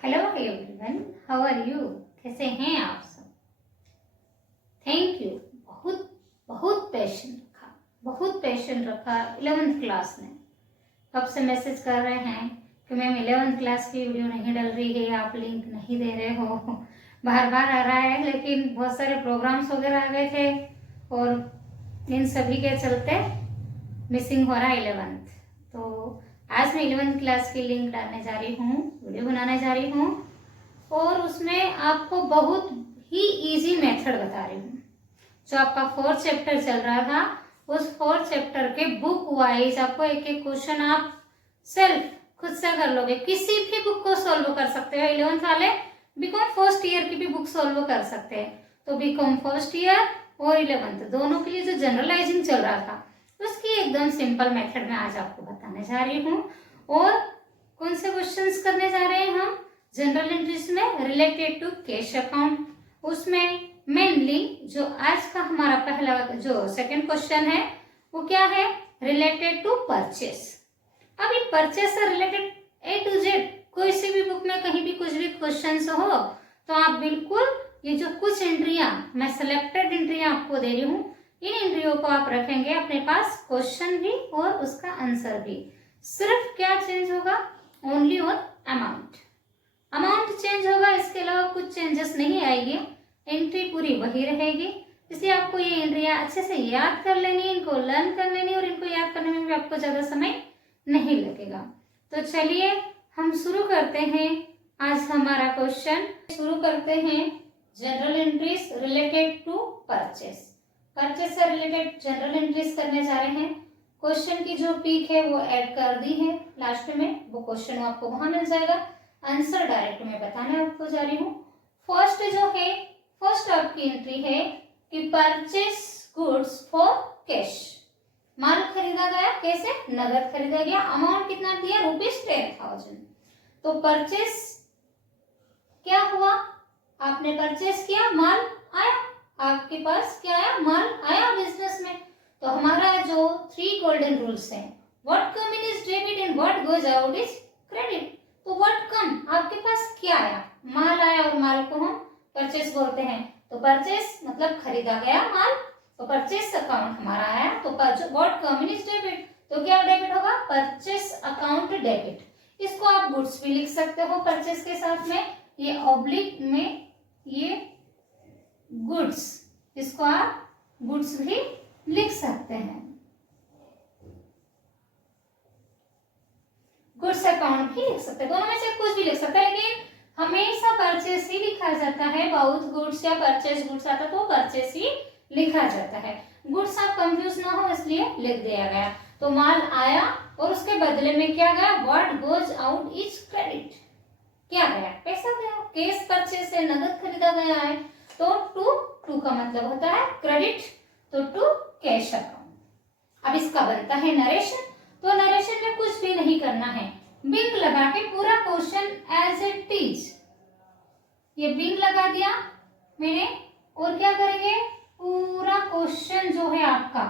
Hello everyone, how are you? कैसे हैं आप सब? Thank you. बहुत बहुत पेशेंट रखा 11th क्लास ने। कब से मैसेज कर रहे हैं कि मैम 11th क्लास की वीडियो नहीं डल रही है, आप लिंक नहीं दे रहे हो। बार बार आ रहा है, लेकिन बहुत सारे प्रोग्राम्स वगैरह आ गए थे और इन सभी के चलते मिसिंग हो रहा है 11th। तो आज मैं 11th क्लास की लिंक डालने जा रही हूँ, वीडियो बनाने जा रही हूँ और उसमें आपको बहुत ही इजी मेथड बता रही हूँ। जो आपका 4th चैप्टर चल रहा था, उस 4th चैप्टर के बुक वाइज आपको एक एक क्वेश्चन आप सेल्फ खुद से कर लोगे। किसी भी बुक को सॉल्व कर सकते हो। 11th वाले बीकॉम फर्स्ट ईयर की भी बुक सॉल्व कर सकते हैं। तो बीकॉम फर्स्ट ईयर और 11th दोनों के लिए जो जनरलाइजिंग चल रहा था, उसकी एकदम सिंपल मेथड में आज आपको बताने जा रही हूँ। और कौन से क्वेश्चंस करने जा रहे हैं हम जनरल एंट्रीज में रिलेटेड टू कैश अकाउंट। उसमें मेनली जो आज का हमारा पहला जो सेकंड क्वेश्चन है वो क्या है, रिलेटेड टू परचेस। अब ये परचेस से रिलेटेड A to Z कोई सी भी बुक में कहीं भी कुछ भी क्वेश्चन हो तो आप बिल्कुल ये जो कुछ एंट्रियां मैं सिलेक्टेड एंट्रियां आपको दे रही हूँ, इन एंट्रियों को आप रखेंगे अपने पास, क्वेश्चन भी और उसका आंसर भी। सिर्फ क्या चेंज होगा, ओनली और अमाउंट चेंज होगा, इसके अलावा कुछ चेंजेस नहीं आएगी। एंट्री पूरी वही रहेगी। इसलिए आपको ये एंट्रियां अच्छे से याद कर लेनी, इनको लर्न कर लेनी और इनको याद करने में भी आपको ज्यादा समय नहीं लगेगा। तो चलिए हम शुरू करते हैं आज हमारा क्वेश्चन। शुरू करते हैं general entries related to purchase. Purchase से रिलेटेड जनरल एंट्रीज करने जा रहे हैं। क्वेश्चन की जो पीक है वो ऐड कर दी है लास्ट में, वो क्वेश्चन आपको वहां मिल जाएगा। आंसर डायरेक्ट में बताने आपको जा रही हूँ। फर्स्ट जो है, फर्स्ट आपकी एंट्री है कि परचेस गुड्स फॉर कैश। माल खरीदा गया, कैसे? नगद खरीदा गया। अमाउंट कितना दिया? ₹10,000। तो परचेस क्या हुआ, आपने परचेस किया, माल आया आपके पास, क्या आया? माल आया बिजनेस में। तो हमारा जो 3 गोल्डन रूल्स हैं, what come in is debit and what goes out is credit. तो व्हाट कम, आपके पास क्या आया? माल आया और माल को हम परचेस बोलते हैं। तो परचेस मतलब खरीदा गया माल, तो परचेस अकाउंट हमारा आया। तो what come in is debit, तो क्या डेबिट होगा? Purchase account debit. इसको आप गुड्स भी लिख सकते हो परचेस के साथ में, ये ऑब्लिक में ये गुड्स, इसको आप गुड्स भी लिख सकते हैं, गुड्स अकाउंट भी लिख सकते हैं, दोनों में से कुछ भी लिख सकते हैं। लेकिन हमेशा परचेस ही लिखा जाता है। बाउथ गुड्स या परचेस गुड्स आता तो परचेस ही लिखा जाता है। गुड्स आप कंफ्यूज ना हो इसलिए लिख दिया गया। तो माल आया और उसके बदले में क्या गया? What goes out is credit. क्या गया? पैसा गया। कैश परचेस से नगद खरीदा गया है, तो टू का मतलब होता है क्रेडिट, तो टू कैश अकाउंट। अब इसका बनता है नरेशन। तो नरेशन में कुछ भी नहीं करना है, बिंग लगा के पूरा क्वेश्चन एज इट इज, ये बिंग लगा दिया मैंने। और क्या करेंगे, पूरा क्वेश्चन जो है आपका,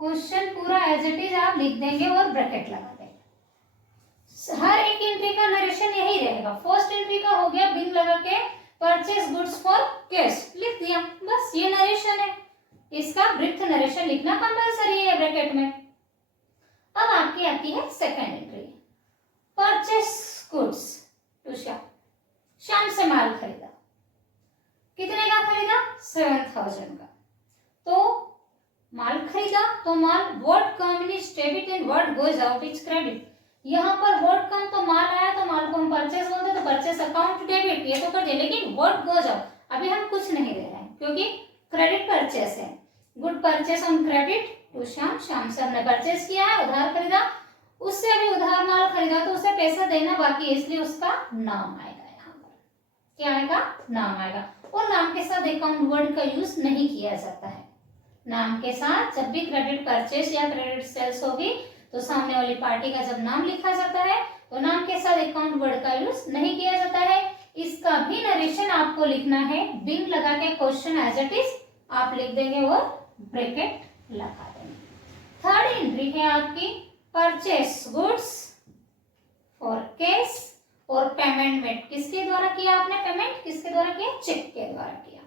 क्वेश्चन पूरा एज इट इज आप लिख देंगे और ब्रैकेट लगा देंगे। हर एक एंट्री का नरेशन यही रहेगा। फर्स्ट एंट्री का हो गया बिंग लगा के परचेस गुड्स फॉर कैश, लिख दिया, बस ये नरेशन है। इसका ब्रीफ नरेशन लिखना कंपल्सरी है ब्रैकेट में। अब आपकी आती है second entry, purchase goods to Shyam. Shyam से माल खरीदा, कितने का खरीदा? 7,000 का। तो माल खरीदा तो माल, what come in is debit and what goes out is credit. यहाँ पर व्हाट कम तो माल आया तो माल को हम परचेस बोलते, तो परचेस अकाउंट डेबिट ये तो कर दिया। लेकिन व्हाट गोज आउट अभी हम कुछ नहीं दे रहे हैं क्योंकि क्रेडिट परचेस है। Good purchase on credit to Shyam. Shyam से हमने परचेस किया है, उधार खरीदा, उससे अभी उधार माल खरीदा तो उसे पैसा देना बाकी है, इसलिए उसका नाम आएगा। यहाँ पर क्या आएगा? नाम आएगा। और नाम के साथ अकाउंट वर्ड का यूज नहीं किया जाता है। नाम के साथ जब भी क्रेडिट परचेस या क्रेडिट सेल्स होगी तो सामने वाली पार्टी का जब नाम लिखा जाता है तो नाम के साथ अकाउंट वर्ड का यूज नहीं किया जाता है। इसका भी नरेशन आपको लिखना है, बिंग लगा के क्वेश्चन एज इट इज आप लिख देंगे और ब्रैकेट लगा देंगे। थर्ड एंट्री है आपकी परचेस गुड्स फॉर कैश और पेमेंट में किसके द्वारा किया आपने पेमेंट, किसके द्वारा किया, चेक के द्वारा किया।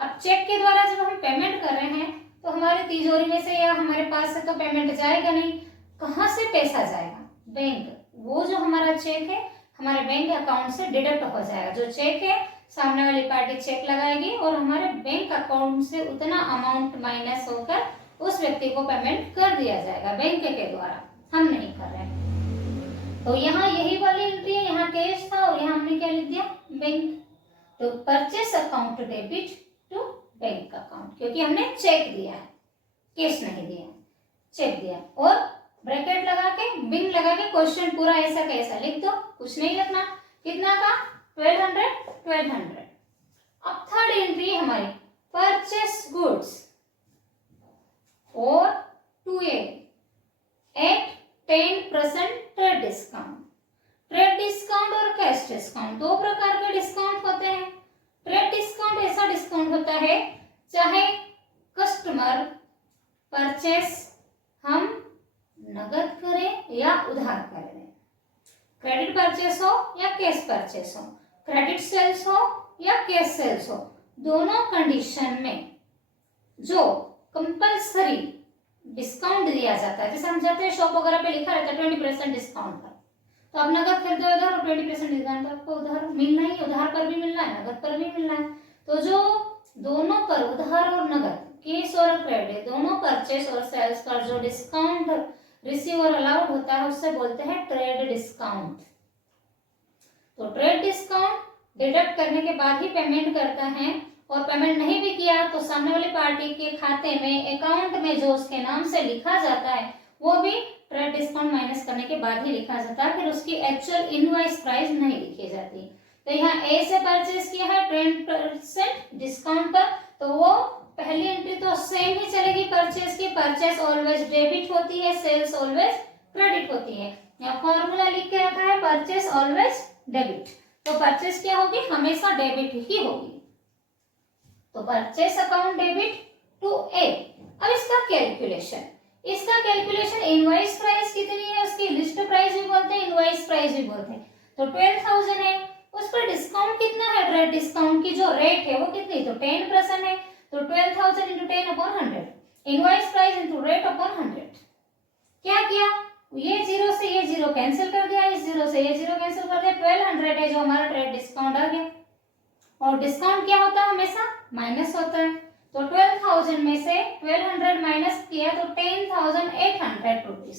अब चेक के द्वारा जब हम पेमेंट कर रहे हैं तो हमारे तिजोरी में से या हमारे पास से तो पेमेंट जाएगा नहीं, कहाँ से पैसा जाएगा, बैंक, वो जो हमारा चेक है हमारे बैंक अकाउंट से डिडक्ट हो जाएगा। जो चेक है सामने वाली पार्टी चेक लगाएगी और हमारे बैंक अकाउंट से उतना अमाउंट माइनस होकर उस व्यक्ति को पेमेंट कर दिया जाएगा बैंक के द्वारा, हम नहीं कर रहे हैं। तो यहाँ यही वाली एंट्री है, यहाँ कैश था और यहाँ हमने क्या लिख दिया, बैंक। तो purchase account debit to bank account, क्योंकि हमने चेक दिया है, कैश नहीं दिया, चेक दिया। और ब्रैकेट लगा के बिन लगा के क्वेश्चन पूरा ऐसा कैसा लिख दो, कुछ नहीं लिखना। कितना का 1200। अब थर्ड एंट्री हमारी परचेस गुड्स और 2A at 10% trade discount. Trade discount और कैश डिस्काउंट दो प्रकार के डिस्काउंट होते हैं। ट्रेड डिस्काउंट ऐसा डिस्काउंट होता है चाहे कस्टमर परचेस हम नगद करें या उधार करें, क्रेडिट परचेस हो या कैश परचेस हो, क्रेडिट सेल्स हो या कैश सेल्स हो, दोनों कंडीशन में जो कंपल्सरी डिस्काउंट दिया जाता है, जैसे हम जाते हैं शॉप वगैरह पे लिखा रहता है 20% डिस्काउंट पर, तो आप नगद खरीदो उधर और 20% डिस्काउंट आपको उधार मिलना ही, उधार पर भी मिलना है, नगद पर भी मिलना है। तो जो दोनों पर उधार और नगद, कैश और क्रेडिट, दोनों परचेस और सेल्स पर जो डिस्काउंट रिसीव और अलाउड होता है उससे बोलते हैं ट्रेड डिस्काउंट। तो ट्रेड डिस्काउंट डिडक्ट करने के बाद ही पेमेंट करता है, और पेमेंट नहीं भी किया तो सामने वाली पार्टी के खाते में अकाउंट में जो उसके नाम से लिखा जाता है वो भी ट्रेड डिस्काउंट माइनस करने के बाद ही लिखा जाता है, फिर उसकी एक्चुअल इनवॉइस प्राइस नहीं लिखी जाती। तो यहाँ ए से परचेस किया है 10% डिस्काउंट पर, तो वो पहली एंट्री तो सेम ही चलेगी परचेस की, परचेस ऑलवेज डेबिट होती है, सेल्स ऑलवेज क्रेडिट होती है। यहाँ फॉर्मूला लिख के रखा है परचेस ऑलवेज डेबिट, तो परचेस क्या होगी, हमेशा डेबिट ही होगी। तो परचेस अकाउंट डेबिट टू ए। अब इसका कैलकुलेशन, इनवॉइस प्राइस कितनी है, उसकी लिस्ट प्राइस भी बोलते हैं, इनवॉइस प्राइस भी बोलते हैं। तो 12,000 है, उस पर डिस्काउंट कितना है, ट्रेड डिस्काउंट की जो रेट है वो कितनी, तो 10% है। तो 12,000 into 10 upon 100, invoice price into rate upon 100। क्या किया, ये जीरो से ये जीरो कैंसिल कर दिया, इस जीरो से ये जीरो कैंसिल कर दिया, 1200 है जो हमारा ट्रेड डिस्काउंट आ गया। और डिस्काउंट क्या होता है, हमेशा माइनस होता है। तो 12,000 में से 1200 माइनस किया तो 10,800 रुपीज।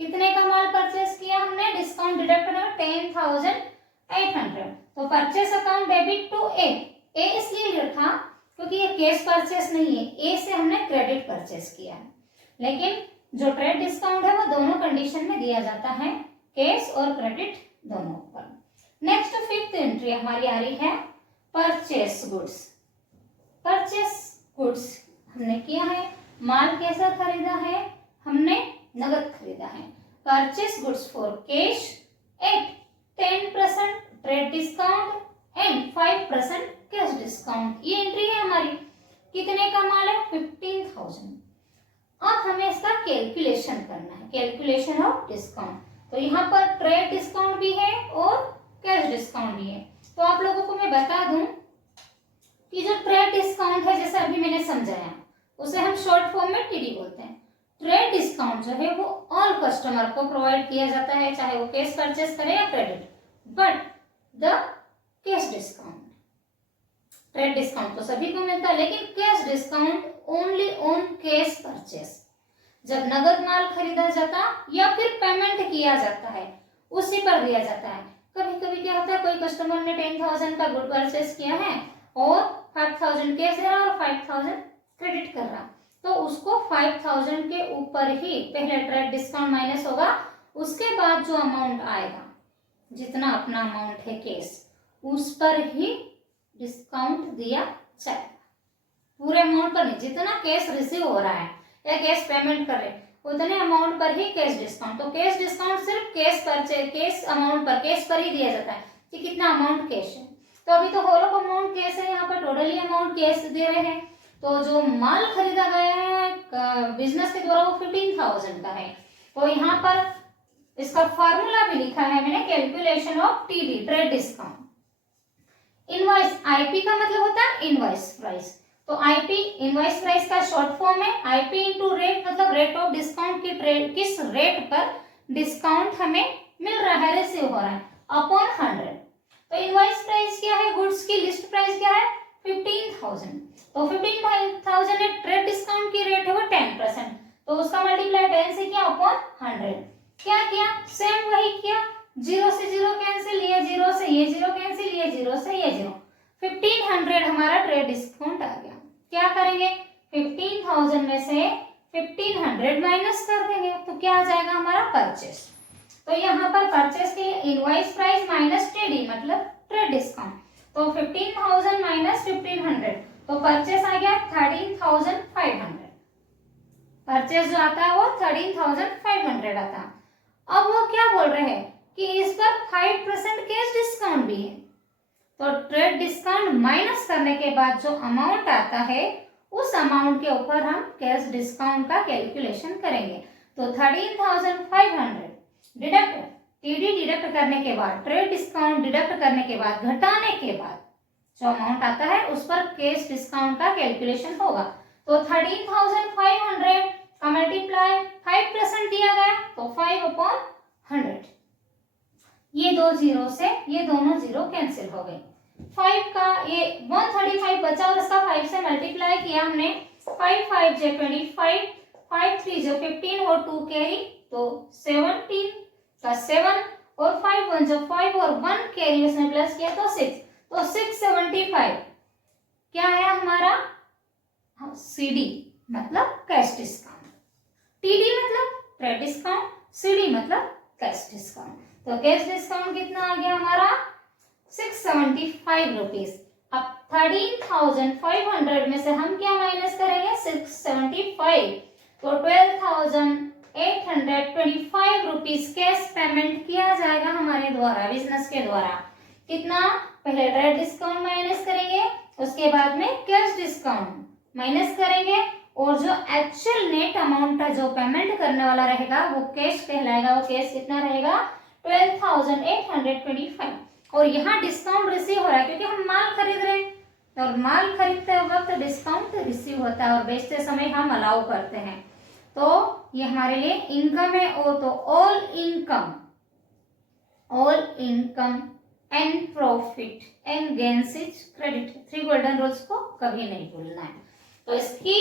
कितने का माल परचेस किया हमने, डिस्काउंट डिडक्ट करना 10,800। तो परचेस अकाउंट डेबिट टू ए, इसलिए लिखा क्योंकि ये कैश परचेस नहीं है, ए से हमने क्रेडिट परचेस किया है। लेकिन जो ट्रेड डिस्काउंट है वो दोनों कंडीशन में दिया जाता है, कैश और क्रेडिट दोनों पर। नेक्स्ट फिफ्थ एंट्री हमारी आ रही है परचेस गुड्स। परचेस गुड्स हमने किया है, माल कैसा खरीदा है, हमने नगद खरीदा है। Purchase goods for cash at 10% trade discount and 5% cash discount. ये एंट्री है हमारी। कितने का माल है, 15,000। अब हमें इसका कैलकुलेशन करना है, कैलकुलेशन ऑफ डिस्काउंट। तो यहाँ पर ट्रेड डिस्काउंट भी है और कैश डिस्काउंट भी है। तो आप लोगों को मैं बता दूं कि जो ट्रेड डिस्काउंट है, जैसे अभी मैंने समझाया, उसे हम शॉर्ट फॉर्म में टीडी बोलते हैं। ट्रेड डिस्काउंट जो है वो ऑल कस्टमर को प्रोवाइड किया जाता है, चाहे वो कैश परचेस करे या credit. But the cash discount, trade discount तो सभी को मिलता है, लेकिन cash discount only on cash purchase. जब नगद माल खरीदा जाता या फिर पेमेंट किया जाता है उसी पर दिया जाता है। कभी कभी क्या होता है, कोई कस्टमर ने 10,000 का गुड परचेस किया है और 5,000 कैश दे रहा और 5,000 क्रेडिट कर रहा, तो उसको 5,000 के ऊपर ही पहले ट्रेड डिस्काउंट माइनस होगा, उसके बाद जो अमाउंट आएगा, जितना अपना अमाउंट है कैश, उस पर ही डिस्काउंट दिया जाएगा। पूरे अमाउंट पर नहीं, जितना कैश रिसीव हो रहा है या कैश पेमेंट कर रहे उतने अमाउंट पर ही कैश डिस्काउंट। तो कैश डिस्काउंट सिर्फ कैश परचेज, कैश अमाउंट पर, कैश पर ही दिया जाता है कि कितना अमाउंट कैश है। तो अभी तो होल ऑफ अमाउंट कैश है, यहाँ पर टोटली अमाउंट कैश दे रहे हैं। तो जो माल खरीदा गया है बिजनेस के द्वारा वो 15,000 का है, तो यहाँ पर इसका फॉर्मूला भी लिखा है मैंने, calculation of TD, trade discount. Invoice, IP का मतलब होता है इनवॉइस प्राइस, तो आईपी इनवॉइस प्राइस का शॉर्ट फॉर्म है। आईपी इनटू रेट, मतलब रेट ऑफ डिस्काउंट की ट्रेड, किस रेट पर डिस्काउंट हमें मिल रहा है, रिसीव हो रहा है, अपॉन 100। तो इनवॉइस प्राइस क्या है, गुड्स की लिस्ट प्राइस क्या है 15,000, तो 15,000 है, ट्रेड डिस्काउंट की रेट है वो 10%, तो उसका मल्टीप्लाई 10 से किया अपॉन 100। क्या किया, सेम वही किया, 0 से 0 कैंसिल, ये 0 से ये 0 कैंसिल, ये 0 से ये 0, 1500 हमारा ट्रेड डिस्काउंट आ गया। क्या करेंगे, 15,000 में से 1500 माइनस कर देंगे, तो क्या आ जाएगा हमारा परचेस। तो यहाँ पर परचेस के लिए इनवॉइस प्राइस माइनस टीडी मतलब ट्रेड डिस्काउंट, तो 15,000 माइनस 1500, तो परचेस आ गया 13,500। परचेस जो आता है वो 13,500 आता है। अब वो क्या बोल रहे हैं कि इस पर 5% कैश डिस्काउंट भी है, तो ट्रेड डिस्काउंट माइनस करने के बाद जो अमाउंट आता है उस अमाउंट के ऊपर हम कैश डिस्काउंट का कैलकुलेशन करेंगे। तो 13,500 डिडक्ट, टीडी डिडक्ट करने के बाद, ट्रेड डिस्काउंट डिडक्ट करने के बाद, घटाने के बाद जो अमाउंट आता है उस पर कैश डिस्काउंट का कैलकुलेशन होगा। तो 13,500 का मल्टीप्लाई 5% दिया गया, तो 5/100, ये दो जीरो से ये दोनों जीरो कैंसिल हो गए। 5 का ये 135 बचा और इसका 5 से मल्टीप्लाई किया हमने, 5 5 जो 25, 5 3 जो 15 और 2 कैरी, तो 17 प्लस 7 और 5 1 जो 5 और 1 कैरी उसने प्लस किया तो 6, तो 675 क्या है हमारा सीडी मतलब कैश डिस्काउंट। टीडी मतलब ट्रेड डिस्काउंट, सीडी मतलब कैश डिस्काउंट। तो कैश डिस्काउंट कितना आ गया हमारा 675 रुपीज। अब 13,500 में से हम क्या माइनस करेंगे 675, तो 12,825 रुपीज कैश पेमेंट किया जाएगा हमारे द्वारा, बिजनेस के द्वारा। कितना, पहले ट्रेड डिस्काउंट माइनस करेंगे, उसके बाद में कैश डिस्काउंट माइनस करेंगे, और जो एक्चुअल नेट अमाउंट का जो पेमेंट करने वाला रहेगा वो कैश कहलाएगा। वो कैश कितना रहेगा 12,825, और यहाँ डिस्काउंट रिसीव हो रहा है क्योंकि हम माल खरीद रहे हैं, और माल खरीदते वक्त डिस्काउंट रिसीव होता है और बेचते समय हम अलाउ करते हैं, तो ये हमारे लिए इनकम है। और तो all income and profit and gains is credit, 3 golden rules को कभी नहीं भूलना है। तो इसकी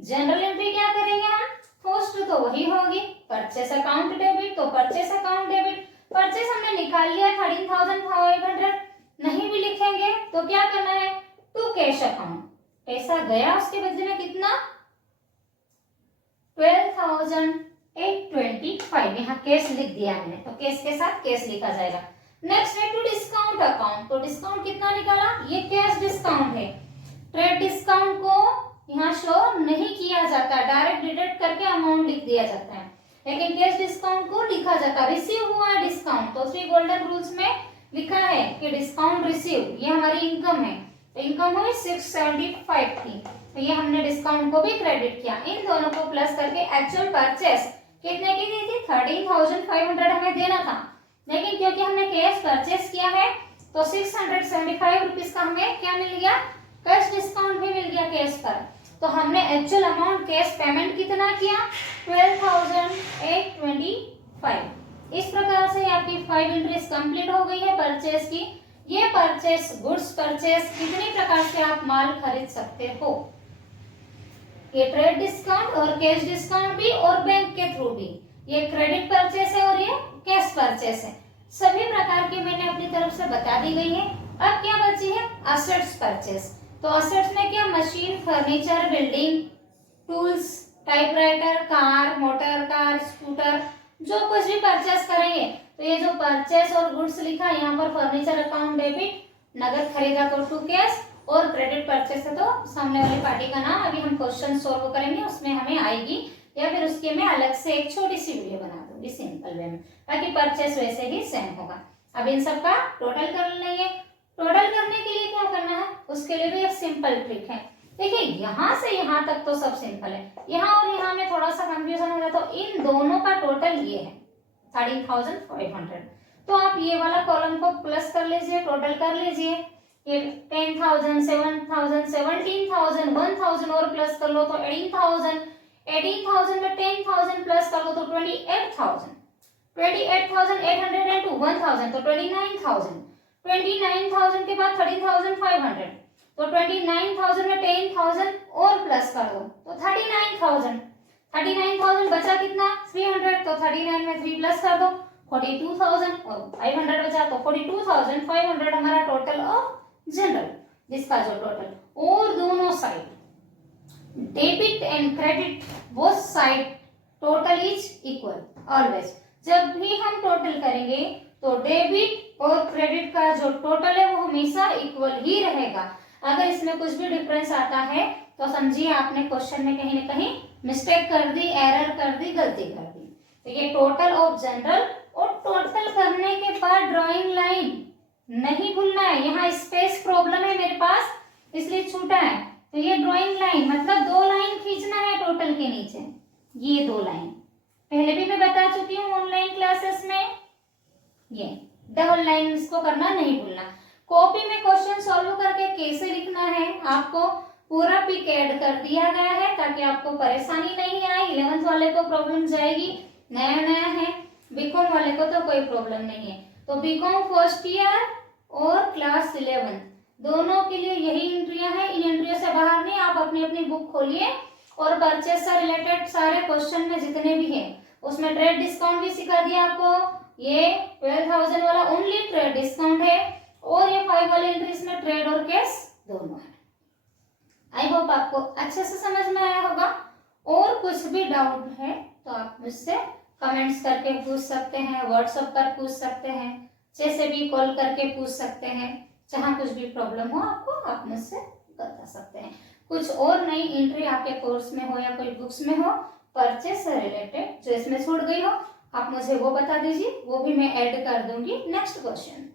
जनरल एंट्री क्या करेंगे हम, फर्स्ट तो वही होगी परचेस अकाउंट डेबिट, तो परचेस अकाउंट डेबिट, परचेस हमने निकाल लिया 13,500, नहीं भी लिखेंगे तो क्या करना है टू कैश अकाउंट, पैसा गया उसके बदले में कितना 12,825, यहाँ कैश लिख दिया हमने, तो कैश के साथ कैश लिखा जाएगा। नेक्स्ट है टू डिस्काउंट अकाउंट, तो डिस्काउंट कितना निकाला, ये कैश डिस्काउंट है। ट्रेड डिस्काउंट को यहाँ शो नहीं किया जाता, डायरेक्ट डिडक्ट करके अमाउंट लिख दिया जाता है, लेकिन कैश डिस्काउंट को लिखा जाता है। रिसीव हुआ है डिस्काउंट, तो 3 गोल्डन रूल्स में लिखा है कि डिस्काउंट रिसीव, ये हमारी इनकम है, तो इनकम हुई 675 की, तो ये हमने डिस्काउंट को भी क्रेडिट किया। इन दोनों को प्लस करके एक्चुअल परचेस कितने की दी थी 13,500 हमें देना था, लेकिन क्योंकि हमने कैश परचेस किया है तो 675 रुपीज का हमें क्या मिल गया, कैश डिस्काउंट भी मिल गया कैश पर। तो हमने एक्चुअल अमाउंट कैश पेमेंट कितना किया 12,825। इस प्रकार से आपकी 5 एंट्रीज कंप्लीट हो गई है परचेस की। ये परचेस, गुड्स परचेस, कितने प्रकार से आप माल खरीद सकते हो, ये ट्रेड डिस्काउंट और कैश डिस्काउंट भी और बैंक के थ्रू भी, ये क्रेडिट परचेस है और ये कैश परचेस है। सभी प्रकार की मैंने अपनी तरफ से बता दी गई है। अब क्या बची है असेट्स परचेस, तो असेट्स में क्या machine, furniture, building, tools, typewriter, car, motor car, scooter, जो कुछ भी परचेस करेंगे, तो ये जो परचेस और गुड्स लिखा है यहाँ पर फर्नीचर अकाउंट डेबिट, नगद खरीदा तो टू कैश, और क्रेडिट परचेस है तो सामने वाली पार्टी का नाम अभी हम क्वेश्चन सॉल्व करेंगे उसमें हमें आएगी, या फिर उसके मैं अलग से एक छोटी सी वीडियो बना दूंगी सिंपल वे में, ताकि परचेस वैसे ही सेम होगा। अब इन सब का टोटल कर लेंगे। टोटल करने के लिए क्या करना है, उसके लिए भी एक सिंपल ट्रिक है। देखिए यहाँ से यहाँ तक तो सब सिंपल है, यहाँ और यहाँ में थोड़ा सा कंफ्यूजन हो रहा है, तो इन दोनों का टोटल ये है 13,500। तो आप ये वाला कॉलम को प्लस कर लीजिए, टोटल कर लीजिए। ये 10,000, 7,000, 17,000, 1,000 और प्लस कर लो तो 18,000। 18,000 में 10,000 प्लस कर लो तो 28,000। 28,802, 1,000 तो 29,000। 29,000 के बाद 13,500, तो 29,000 में 10,000 और प्लस कर दो तो 39,000। 39,000 बचा कितना 300, तो 39 में 3 प्लस कर दो 42,000 और 500 बचा तो 42,500 हमारा टोटल ऑफ जनरल, जिसका जो टोटल। और दोनों side debit and credit both side total is equal always. जब भी हम टोटल करेंगे तो डेबिट और क्रेडिट का जो टोटल है वो हमेशा इक्वल ही रहेगा। अगर इसमें कुछ भी डिफरेंस आता है तो समझिए आपने क्वेश्चन में कहीं ना कहीं मिस्टेक कर दी, एरर कर दी, गलती कर दी। तो ये टोटल ऑफ जनरल, और टोटल करने के बाद ड्राइंग लाइन नहीं भूलना है। यहाँ स्पेस प्रॉब्लम है मेरे पास इसलिए छूटा है। तो ये ड्राइंग लाइन मतलब 2 लाइन खींचना है टोटल के नीचे, ये 2 लाइन पहले भी मैं बता चुकी हूँ ऑनलाइन क्लासेस में। ये डबल लाइन इसको करना नहीं भूलना। कॉपी में क्वेश्चन सॉल्व करके कैसे लिखना है आपको पूरा पिक ऐड कर दिया गया है ताकि आपको परेशानी नहीं आए। 11th वाले को प्रॉब्लम जाएगी, नया नया है। बीकॉम वाले को तो कोई प्रॉब्लम नहीं है। तो बीकॉम फर्स्ट ईयर और क्लास 11 दोनों के लिए यही एंट्रियां हैं। इन एंट्रियों से बाहर नहीं, आप अपनी अपनी बुक खोलिए और परचेज से रिलेटेड सारे क्वेश्चन में जितने भी हैं उसमें ट्रेड डिस्काउंट भी सिखा दिया आपको। ये 12,000 वाला ओनली ट्रेड डिस्काउंट है और ये 5 वाले एंट्रीज में ट्रेड और कैश दोनों है। आई होप आपको अच्छे से समझ में आया होगा। और कुछ भी डाउट है तो आप मुझसे कमेंट्स करके पूछ सकते हैं, व्हाट्सएप पर पूछ सकते हैं, जैसे भी कॉल करके पूछ सकते हैं। जहाँ कुछ भी प्रॉब्लम हो आपको आप मुझसे बता सकते हैं। कुछ और नई एंट्री आपके कोर्स में हो या कोई बुक्स में हो परचेज से रिलेटेड जो इसमें छूट गई हो आप मुझे वो बता दीजिए, वो भी मैं ऐड कर दूंगी नेक्स्ट क्वेश्चन।